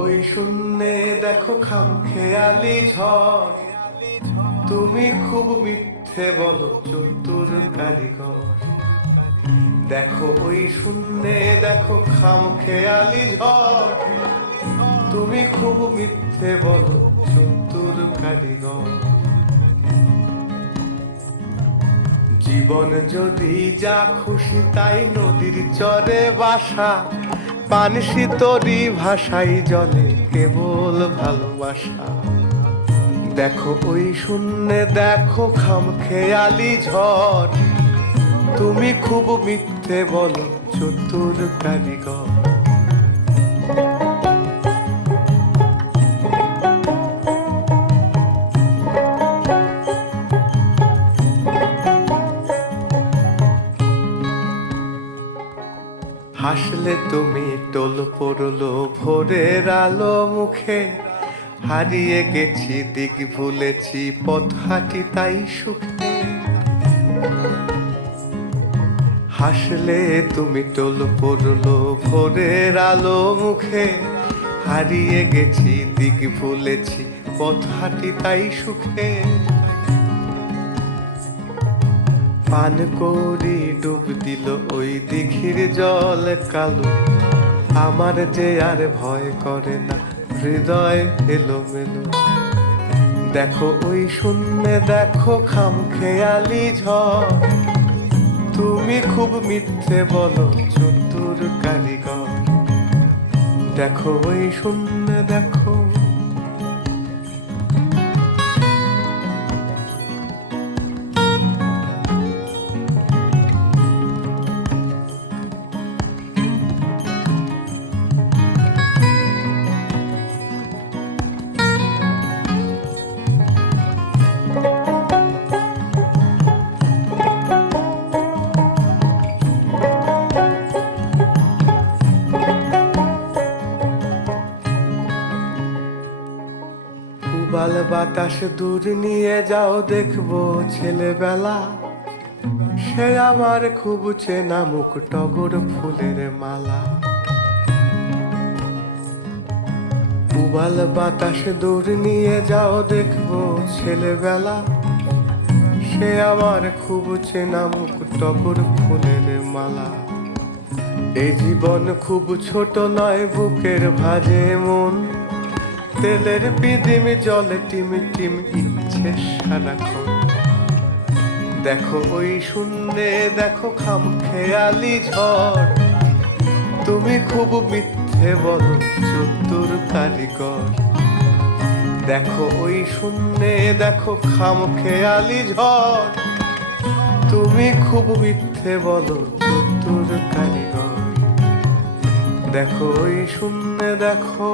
ওই শূন্যে দেখো খামখেয়ালি ঝড়, তুমি খুব মিথ্যে বলো চতুর কারিগর। দেখো ওই শূন্যে দেখো খামখেয়ালি ঝড়, তুমি খুব মিথ্যে বলো চতুর কারিগর। জীবন যদি যা খুশি তাই নদীর চরে বাসা, পানসি তরি ভাষাই জলে কেবল ভালোবাসা। দেখো ওই শূন্যে দেখো খামখেয়ালি ঝড়, তুমি খুব মিথ্যে বলো চতুর কারিগর। হাসলে তুমি টোল পড়লো ভোরের আলো মুখে, হারিয়ে গেছি দিক ভুলেছি পথ হাঁটি তাই সুখে। হাসলে তুমি টোল পড়লো ভোরের আলো মুখে, হারিয়ে গেছি দিক ভুলেছি পথ হাঁটি তাই সুখে। পান করি ডুব দিল ওই দিঘির জল কালো, আমার যে আর ভয় করে না হৃদয় এলোমেলো। দেখো ওই শূন্যে দেখো খামখেয়ালি ঝড়, তুমি খুব মিথ্যে বলো চতুর কারিগর। দেখো ওই শূন্যে দেখো। বাল বাতাস দূর নিয়ে যাও দেখবো ছেলেবেলা, সে আমার খুব চেনা মুখ টগর ফুলের মালা। উবাল বাতাস দূর নিয়ে যাও দেখবো ছেলেবেলা, সে আমার খুব চেনা মুখ টগর ফুলের মালা। এই জীবন খুব ছোট নয় বুকের ভাজে মন, তেলের পিদিমি জলে টিম টিম ইচ্ছে সারাক্ষণ। দেখো ওই শূন্যে দেখো খামখেয়ালি ঝড়, তুমি খুব মিথ্যে বলো চতুর কারিগর। দেখো ওই শূন্যে দেখো খামখেয়ালি ঝড়, তুমি খুব মিথ্যে বলো চতুর কারিগর। দেখো ওই শূন্যে দেখো।